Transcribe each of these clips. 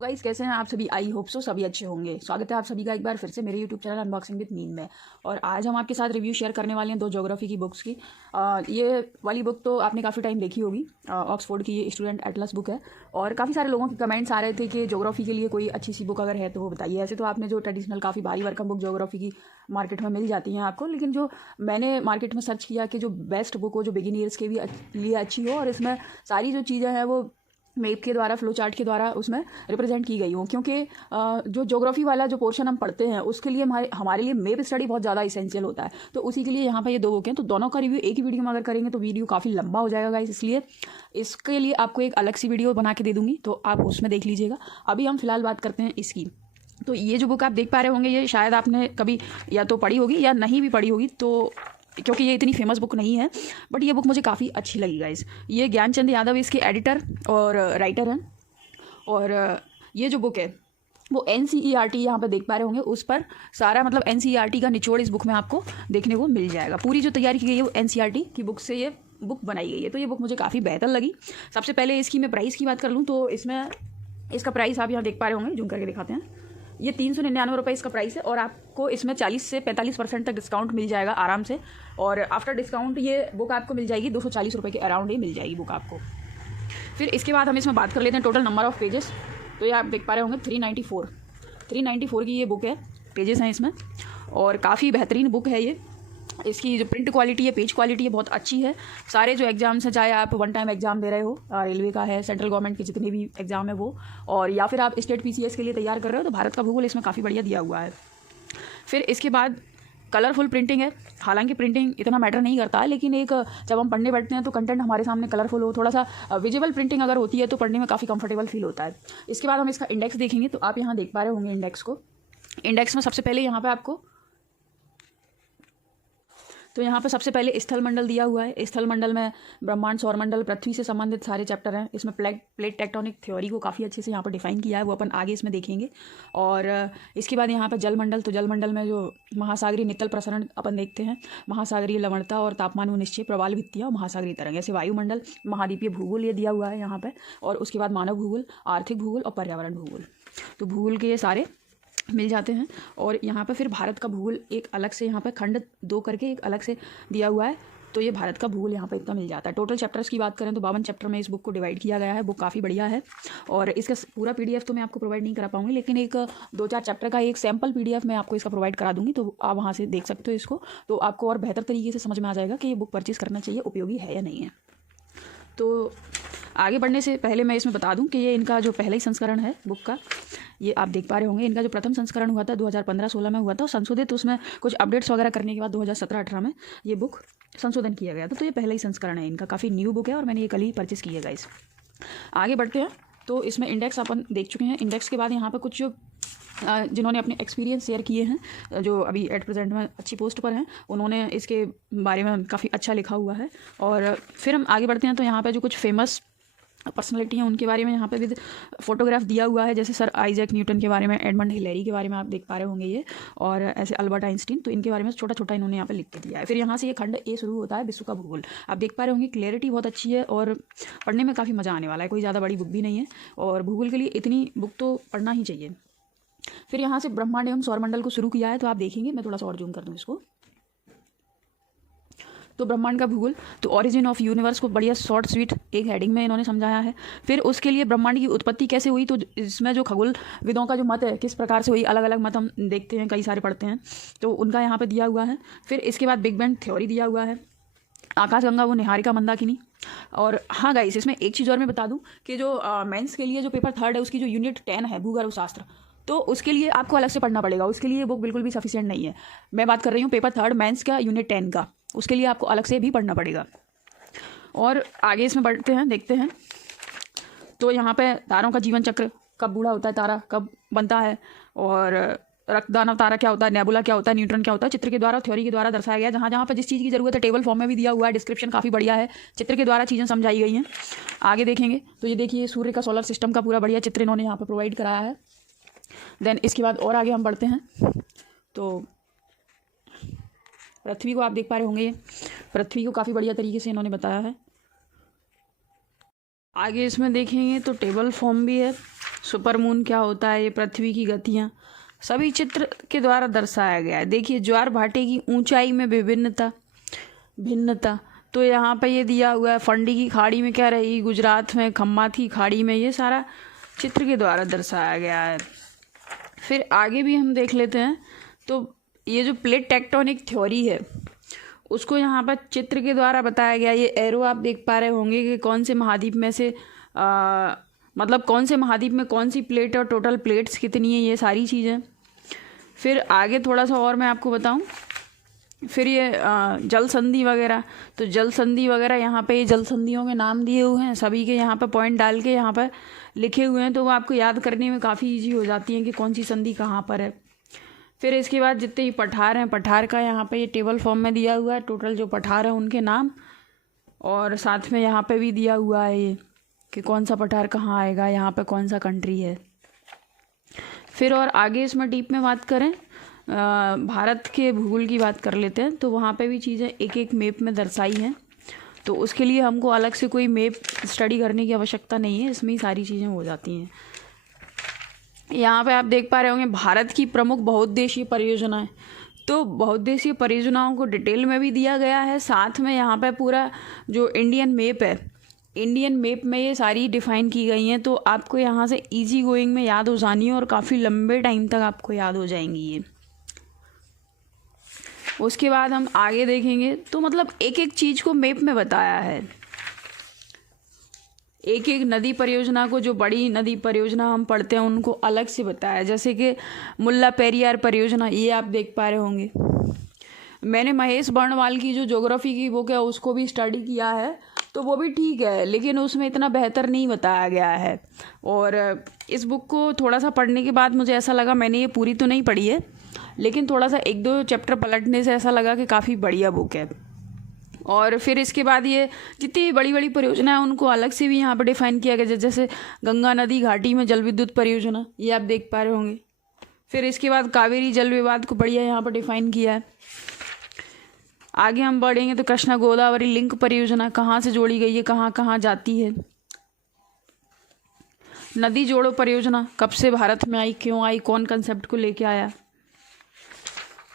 Guys, कैसे हैं आप सभी? आई होप सो सभी अच्छे होंगे। स्वागत है आप सभी का एक बार फिर से मेरे YouTube channel unboxing with mean में। और आज हम आपके साथ रिव्यू शेयर करने वाले हैं 2 ज्योग्राफी की बुक्स की। ये वाली बुक तो आपने काफ़ी टाइम देखी होगी। ऑक्सफोर्ड की ये स्टूडेंट एटलस बुक है। और काफ़ी सारे लोगों के कमेंट्स आ रहे थे कि ज्योग्राफी के लिए कोई अच्छी सी बुक अगर है तो वो बताइए। ऐसे तो आपने जो ट्रेडिशनल काफ़ी भारी भरकम बुक ज्योग्राफी की मार्केट में मिल जाती हैं आपको, लेकिन जो मैंने मार्केट में सर्च किया कि जो बेस्ट बुक हो, जो बिगिनर्स के भी लिए अच्छी हो और इसमें सारी जो चीज़ें हैं वो मैप के द्वारा, फ्लो चार्ट के द्वारा उसमें रिप्रेजेंट की गई हूँ। क्योंकि जो ज्योग्राफी वाला जो पोर्शन हम पढ़ते हैं उसके लिए हमारे लिए मैप स्टडी बहुत ज़्यादा इसेंशियल होता है। तो उसी के लिए यहाँ पर ये 2 बुक हैं। तो दोनों का रिव्यू एक ही वीडियो में अगर करेंगे तो वीडियो काफ़ी लंबा हो जाएगा गाइस, इसलिए इसके लिए आपको एक अलग सी वीडियो बना के दे दूँगी, तो आप उसमें देख लीजिएगा। अभी हम फिलहाल बात करते हैं इसकी। तो ये जो बुक आप देख पा रहे होंगे, ये शायद आपने कभी या तो पढ़ी होगी या नहीं भी पढ़ी होगी, तो क्योंकि ये इतनी फेमस बुक नहीं है, बट ये बुक मुझे काफ़ी अच्छी लगी गाइस। ये ज्ञानचंद यादव इसके एडिटर और राइटर हैं। और ये जो बुक है वो NCERT यहाँ पे देख पा रहे होंगे, उस पर सारा मतलब NCERT का निचोड़ इस बुक में आपको देखने को मिल जाएगा। पूरी जो तैयारी की गई है वो NCERT की बुक से ये बुक बनाई गई है। तो ये बुक मुझे काफ़ी बेहतर लगी। सबसे पहले इसकी मैं प्राइस की बात कर लूँ तो इसमें इसका प्राइस आप यहाँ देख पा रहे होंगे, जूम करके दिखाते हैं। ये 399 रुपये इसका प्राइस है और आपको इसमें 40 से 45% तक डिस्काउंट मिल जाएगा आराम से। और आफ्टर डिस्काउंट ये बुक आपको मिल जाएगी 240 रुपये के अराउंड ही मिल जाएगी बुक आपको। फिर इसके बाद हम इसमें बात कर लेते हैं टोटल नंबर ऑफ़ पेजेस। तो ये आप देख पा रहे होंगे 394 की ये बुक है, पेजेस हैं इसमें। और काफ़ी बेहतरीन बुक है ये। इसकी जो प्रिंट क्वालिटी है, पेज क्वालिटी है, बहुत अच्छी है। सारे जो एग्जाम्स हैं, चाहे आप 1 टाइम एग्जाम दे रहे हो, रेलवे का है, सेंट्रल गवर्नमेंट के जितने भी एग्जाम है वो, और या फिर आप स्टेट PCS के लिए तैयार कर रहे हो, तो भारत का भूगोल इसमें काफ़ी बढ़िया दिया हुआ है। फिर इसके बाद कलरफुल प्रिंटिंग है। हालांकि प्रिंटिंग इतना मैटर नहीं करता है, लेकिन एक जब हम पढ़ने बैठते हैं तो कंटेंट हमारे सामने कलरफुल हो, थोड़ा सा विजिबल प्रिंटिंग अगर होती है तो पढ़ने में काफ़ी कंफर्टेबल फील होता है। इसके बाद हम इसका इंडेक्स देखेंगे। तो आप यहाँ देख पा रहे होंगे इंडेक्स को। इंडेक्स में सबसे पहले यहाँ पे सबसे पहले स्थल मंडल दिया हुआ है। स्थल मंडल में ब्रह्मांड, सौरमंडल, पृथ्वी से संबंधित सारे चैप्टर हैं। इसमें प्लेट टेक्टोनिक थ्योरी को काफ़ी अच्छे से यहाँ पर डिफाइन किया है, वो अपन आगे इसमें देखेंगे। और इसके बाद यहाँ पर जल मंडल। तो जल मंडल में जो महासागरीय नितल प्रसरण अपन देखते हैं, महासागरीय लवणता और तापमान व निश्चय, प्रवाल भित्तियाँ और महासागरीय तरंग। ऐसे वायुमंडल, महाद्वीपीय भूगोल ये दिया हुआ है यहाँ पर। और उसके बाद मानव भूगोल, आर्थिक भूगोल और पर्यावरण भूगोल। तो भूगोल के ये सारे मिल जाते हैं। और यहाँ पे फिर भारत का भूगोल एक अलग से यहाँ पे खंड 2 करके एक अलग से दिया हुआ है। तो ये भारत का भूगोल यहाँ पे इतना मिल जाता है। टोटल चैप्टर्स की बात करें तो 52 चैप्टर में इस बुक को डिवाइड किया गया है। बुक काफ़ी बढ़िया है। और इसका पूरा PDF तो मैं आपको प्रोवाइड नहीं करा पाऊँगी, लेकिन एक 2-4 चैप्टर का एक सैम्पल PDF मैं आपको इसका प्रोवाइड करा दूँगी, तो आप वहाँ से देख सकते हो इसको। तो आपको और बेहतर तरीके से समझ में आ जाएगा कि ये बुक परचेज़ करना चाहिए, उपयोगी है या नहीं है। तो आगे बढ़ने से पहले मैं इसमें बता दूं कि ये इनका जो पहला ही संस्करण है बुक का, ये आप देख पा रहे होंगे। इनका जो प्रथम संस्करण हुआ था 2015-16 में हुआ था, और संशोधित उसमें कुछ अपडेट्स वगैरह करने के बाद 2017-18 में ये बुक संशोधन किया गया था। तो ये पहला ही संस्करण है इनका, काफ़ी न्यू बुक है और मैंने ये कल ही परचेज़ की है गाइस। आगे बढ़ते हैं। तो इसमें इंडेक्स अपन देख चुके हैं। इंडेक्स के बाद यहाँ पर कुछ जो जिन्होंने अपने एक्सपीरियंस शेयर किए हैं, जो अभी एट प्रेजेंट में अच्छी पोस्ट पर हैं, उन्होंने इसके बारे में काफ़ी अच्छा लिखा हुआ है। और फिर हम आगे बढ़ते हैं। तो यहाँ पे जो कुछ फेमस पर्सनैलिटी हैं उनके बारे में यहाँ पे भी फोटोग्राफ दिया हुआ है, जैसे सर आइजैक न्यूटन के बारे में, एडमंड हिलेरी के बारे में आप देख पा रहे होंगे ये, और ऐसे अल्बर्ट आइंस्टीन। तो इनके बारे में छोटा छोटा इन्होंने यहाँ पे लिख के दिया है। फिर यहाँ से ये खंड A शुरू होता है, विश्व का भूगोल। आप देख पा रहे होंगे क्लैरिटी बहुत अच्छी है और पढ़ने में काफ़ी मज़ा आने वाला है। कोई ज़्यादा बड़ी बुक भी नहीं है और भूगोल के लिए इतनी बुक तो पढ़ना ही चाहिए। फिर यहाँ से ब्रह्मांड एवं सौरमंडल को शुरू किया है। तो आप देखेंगे, मैं थोड़ा सा और जूम कर दूँ इसको। तो ब्रह्मांड का भूगोल, तो ओरिजिन ऑफ यूनिवर्स को बढ़िया शॉर्ट स्वीट एक हेडिंग में इन्होंने समझाया है। फिर उसके लिए ब्रह्मांड की उत्पत्ति कैसे हुई, तो इसमें जो खगोल विदों का जो मत है किस प्रकार से हुई, अलग अलग मत हम देखते हैं, कई सारे पढ़ते हैं, तो उनका यहाँ पे दिया हुआ है। फिर इसके बाद बिग बैंग थ्योरी दिया हुआ है, आकाशगंगा वो निहारिका मंदाकिनी। और हाँ गाइस, इसमें एक चीज़ और मैं बता दूं कि जो मेंस के लिए जो पेपर 3 है उसकी जो यूनिट 10 है भूगर्भ शास्त्र, तो उसके लिए आपको अलग से पढ़ना पड़ेगा। उसके लिए बुक बिल्कुल भी सफिशिएंट नहीं है। मैं बात कर रही हूँ पेपर 3 मेंस का यूनिट 10 का, उसके लिए आपको अलग से भी पढ़ना पड़ेगा। और आगे इसमें बढ़ते हैं, देखते हैं। तो यहाँ पे तारों का जीवन चक्र, कब बूढ़ा होता है तारा, कब बनता है, और रक्तदानव तारा क्या होता है, नेबुला क्या होता है, न्यूट्रॉन क्या होता है, चित्र के द्वारा, थ्योरी के द्वारा दर्शाया गया। जहाँ जहाँ पर जिस चीज़ की जरूरत है टेबल फॉर्म में भी दिया हुआ है, डिस्क्रिप्शन काफ़ी बढ़िया है, चित्र के द्वारा चीज़ें समझाई गई हैं। आगे देखेंगे तो ये देखिए सूर्य का सोलर सिस्टम का पूरा बढ़िया चित्र इन्होंने यहाँ पर प्रोवाइड कराया है। देन इसके बाद और आगे हम बढ़ते हैं। तो पृथ्वी को आप देख पा रहे होंगे, पृथ्वी को काफ़ी बढ़िया तरीके से इन्होंने बताया है। आगे इसमें देखेंगे तो टेबल फॉर्म भी है, सुपरमून क्या होता है, ये पृथ्वी की गतियाँ, सभी चित्र के द्वारा दर्शाया गया है। देखिए ज्वार भाटे की ऊंचाई में भिन्नता, तो यहाँ पे ये दिया हुआ है। फंडी की खाड़ी में क्या रही, गुजरात में, खम्मा की खाड़ी में, ये सारा चित्र के द्वारा दर्शाया गया है। फिर आगे भी हम देख लेते हैं। तो ये जो प्लेट टेक्टोनिक थ्योरी है उसको यहाँ पर चित्र के द्वारा बताया गया। ये एरो आप देख पा रहे होंगे कि कौन से महाद्वीप में से मतलब कौन से महाद्वीप में कौन सी प्लेट और टोटल प्लेट्स कितनी है, ये सारी चीज़ें। फिर आगे थोड़ा सा और मैं आपको बताऊं, फिर ये जल संधि वगैरह, तो जल संधि वगैरह यहाँ पे ये जल संधियों के नाम दिए हुए हैं, सभी के यहाँ पे पॉइंट डाल के यहाँ पर लिखे हुए हैं, तो वो आपको याद करने में काफ़ी ईजी हो जाती हैं कि कौन सी संधि कहाँ पर है। फिर इसके बाद जितने भी पठार हैं, पठार का यहाँ पे ये टेबल फॉर्म में दिया हुआ है, टोटल जो पठार हैं उनके नाम, और साथ में यहाँ पे भी दिया हुआ है ये कि कौन सा पठार कहाँ आएगा, यहाँ पे कौन सा कंट्री है। फिर और आगे इसमें डीप में बात करें, भारत के भूगोल की बात कर लेते हैं। तो वहाँ पे भी चीज़ें एक एक मैप में दर्शाई हैं, तो उसके लिए हमको अलग से कोई मैप स्टडी करने की आवश्यकता नहीं है, इसमें ही सारी चीज़ें हो जाती हैं। यहाँ पे आप देख पा रहे होंगे भारत की प्रमुख बहुउद्देशीय परियोजनाएं, तो बहुउद्देशीय परियोजनाओं को डिटेल में भी दिया गया है। साथ में यहाँ पे पूरा जो इंडियन मैप है, इंडियन मैप में ये सारी डिफ़ाइन की गई हैं, तो आपको यहाँ से इजी गोइंग में याद हो जानी है और काफ़ी लंबे टाइम तक आपको याद हो जाएंगी ये। उसके बाद हम आगे देखेंगे तो मतलब एक एक चीज़ को मैप में बताया है, एक एक नदी परियोजना को, जो बड़ी नदी परियोजना हम पढ़ते हैं उनको अलग से बताया। जैसे कि मुल्ला पेरियार परियोजना, ये आप देख पा रहे होंगे। मैंने महेश बर्णवाल की जो ज्योग्राफी की बुक है उसको भी स्टडी किया है, तो वो भी ठीक है, लेकिन उसमें इतना बेहतर नहीं बताया गया है। और इस बुक को थोड़ा सा पढ़ने के बाद मुझे ऐसा लगा, मैंने ये पूरी तो नहीं पढ़ी है, लेकिन थोड़ा सा एक दो चैप्टर पलटने से ऐसा लगा कि काफ़ी बढ़िया बुक है। और फिर इसके बाद ये जितनी बड़ी बड़ी परियोजना है उनको अलग से भी यहाँ पर डिफाइन किया गया, जैसे गंगा नदी घाटी में जल विद्युत परियोजना, ये आप देख पा रहे होंगे। फिर इसके बाद कावेरी जल विवाद को बढ़िया यहाँ पर डिफाइन किया है। आगे हम बढ़ेंगे तो कृष्णा गोदावरी लिंक परियोजना कहाँ से जोड़ी गई है, कहाँ कहाँ जाती है। नदी जोड़ो परियोजना कब से भारत में आई, क्यों आई, कौन कंसेप्ट को लेके आया,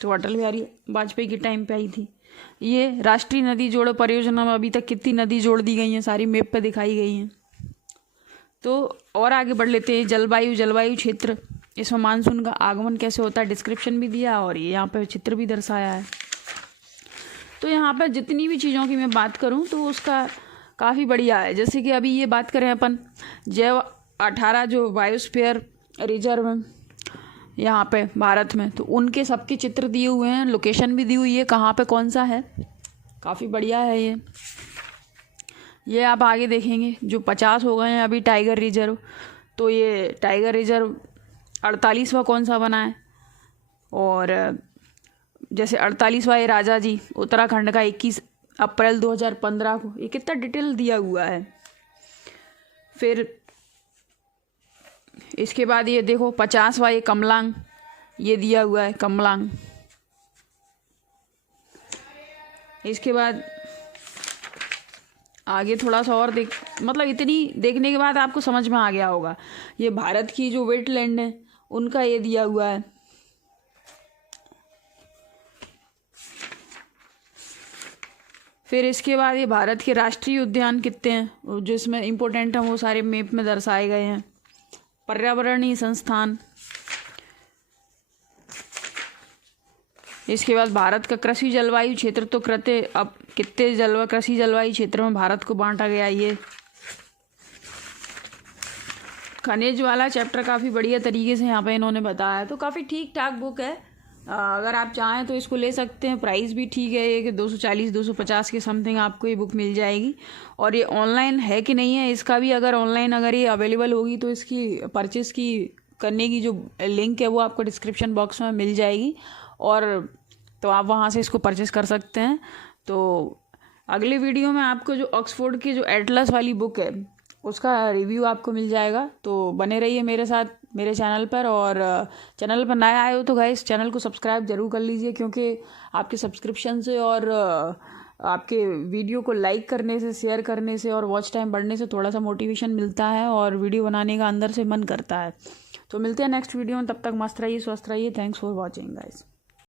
तो अटल बिहारी वाजपेयी के टाइम पे आई थी। ये राष्ट्रीय नदी जोड़ो परियोजना में अभी तक कितनी नदी जोड़ दी गई हैं, सारी मैप पे दिखाई गई हैं। तो और आगे बढ़ लेते हैं। जलवायु क्षेत्र, इसमें मानसून का आगमन कैसे होता है डिस्क्रिप्शन भी दिया, और ये यहाँ पे चित्र भी दर्शाया है। तो यहाँ पर जितनी भी चीज़ों की मैं बात करूँ तो उसका काफ़ी बढ़िया है। जैसे कि अभी ये बात करें अपन जैव 18 जो बायोस्फीयर रिजर्व हैं यहाँ पे भारत में, तो उनके सबके चित्र दिए हुए हैं, लोकेशन भी दी हुई है कहाँ पे कौन सा है, काफ़ी बढ़िया है ये आप आगे देखेंगे। जो 50 हो गए हैं अभी टाइगर रिजर्व, तो ये टाइगर रिजर्व 48वां कौन सा बना है, और जैसे 48वां ये राजा जी उत्तराखंड का 21 अप्रैल 2015 को, ये कितना डिटेल दिया हुआ है। फिर इसके बाद ये देखो 50वां ये कमलांग, ये दिया हुआ है कमलांग। इसके बाद आगे थोड़ा सा और मतलब इतनी देखने के बाद आपको समझ में आ गया होगा। ये भारत की जो वेटलैंड है उनका ये दिया हुआ है। फिर इसके बाद ये भारत के राष्ट्रीय उद्यान कितने हैं जो इसमें इम्पोर्टेंट हैं, वो सारे मैप में दर्शाए गए हैं। पर्यावरणीय संस्थान, इसके बाद भारत का कृषि जलवायु क्षेत्र, तो अब कितने कृषि जलवायु क्षेत्र में भारत को बांटा गया। ये खनिज वाला चैप्टर काफ़ी बढ़िया तरीके से यहाँ पे इन्होंने बताया है, तो काफ़ी ठीक ठाक बुक है। अगर आप चाहें तो इसको ले सकते हैं। प्राइस भी ठीक है, ये कि 240-250 के समथिंग आपको ये बुक मिल जाएगी। और ये ऑनलाइन है कि नहीं है इसका भी, अगर ऑनलाइन अगर ये अवेलेबल होगी तो इसकी परचेज़ की करने की जो लिंक है वो आपको डिस्क्रिप्शन बॉक्स में मिल जाएगी, और तो आप वहाँ से इसको परचेज़ कर सकते हैं। तो अगले वीडियो में आपको जो ऑक्सफोर्ड की जो एटलस वाली बुक है उसका रिव्यू आपको मिल जाएगा। तो बने रहिए मेरे साथ मेरे चैनल पर, और चैनल पर नए आए हो तो गाइस चैनल को सब्सक्राइब ज़रूर कर लीजिए, क्योंकि आपके सब्सक्रिप्शन से और आपके वीडियो को लाइक करने से, शेयर करने से और वॉच टाइम बढ़ने से थोड़ा सा मोटिवेशन मिलता है और वीडियो बनाने का अंदर से मन करता है। तो मिलते हैं नेक्स्ट वीडियो में, तब तक मस्त रहिए, स्वस्थ रहिए। Thanks for watching guys.